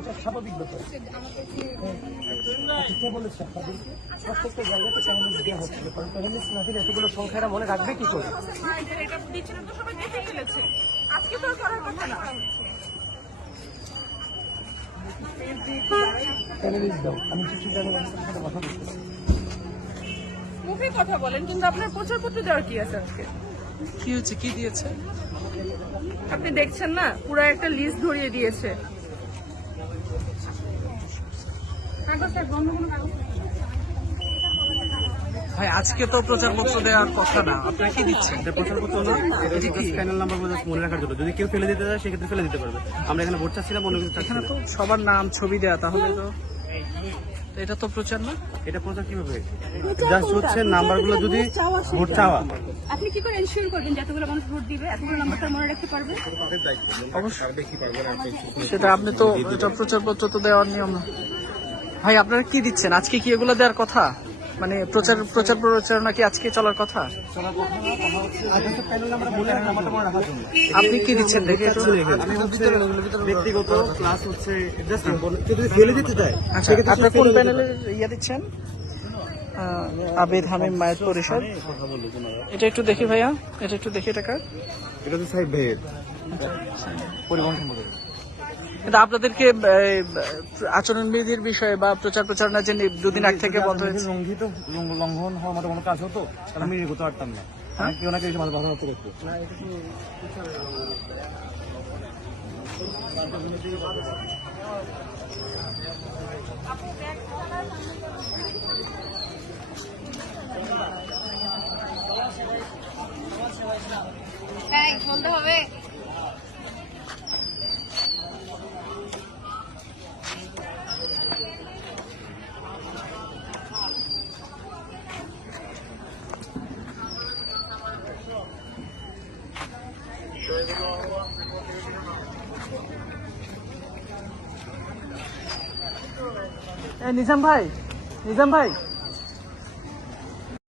এটা স্বাভাবিক ব্যাপার। আচ্ছা, কে বলেছে? আপনাদেরকে প্রত্যেকটা জায়গাতে প্যানেলিস দেওয়া হচ্ছিল কারণ প্যানেলিস না দিলে এতগুলো সংখ্যারা মনে রাখবে কি করে? মায়েদের এটা দিচ্ছিলেন তো সবাই দেখে ফেলেছে আজকে তো করার কথা না প্যানেলিস দাও আমি চিঠি জানি সাথে কথা বলতে মুখে কথা বলেন কিন্তু আপনার প্রচার করতে দেওয়ার কি আছে আজকে? কি হচ্ছে? কি দিয়েছে? আপনি দেখছেন না? পুরো একটা লিস্ট ধরিয়ে দিয়েছে কাগজ থাক, বন্ধ কোনো কাগজ থাক। ভাই আজকে তো প্রচারপত্র দেওয়ার কথা না। আপনারা কি দিচ্ছেন? এটা প্রচারপত্র না এটা প্যানেল নাম্বার মনে রাখার জন্য। যদি কেউ ফেলে দিতে চায় সেক্ষেত্রে ফেলে দিতে পারবে। আমরা এখানে ভোট চাচ্ছিলাম অন্য কিছু চাচ্ছি না। তো সবার নাম ছবি দেয়া তাহলে তো তো এটা তো প্রচার না? এটা প্রচার কীভাবে? জাস্ট হচ্ছে নাম্বারগুলো যদি ভোট চাওয়া। আপনি কি করে এনশিওর করবেন যে এতগুলো মানুষ ভোট দিবে? এতগুলো নাম্বারটা মনে রাখতে পারবে? অবশ্যই। সেটা আপনি তো এটা প্রচারপত্র তো দেওয়ার নিয়ম না। ভাই আপনারা কি দিচ্ছেন? আজকে কি এগুলো দেওয়ার কথা? মানে প্রচার প্রচার প্রচারণা কি আজকে চলার কথা? আপনি কি দিচ্ছেন দেখে ব্যক্তিগত ক্লাস হচ্ছে ফেলে দিতে চায় আচ্ছা আপনার কোন ইয়ে দিচ্ছেন? আবেদ হামিম মায়ের পরিষদ। এটা একটু দেখি ভাইয়া এটা একটু দেখি টাকা এটা তো সাহেব ভাইয়ের। পরিবহন সম্পর্কে। কিন্তু আপনাদেরকে আচরণবিধির বিষয়ে বা প্রচার প্রচারণার জন্য দুদিন আগ থেকে বন্ধ হয়েছে। লঙ্ঘিত লঙ্ঘন হওয়ার মতো কোনো কাজ হতো তাহলে আমি এগোতে পারতাম না। হ্যাঁ? কেউ না কেউ ব্যথা হচ্ছে হ্যাঁ বলতে হবে। নিজাম ভাই নিজাম ভাই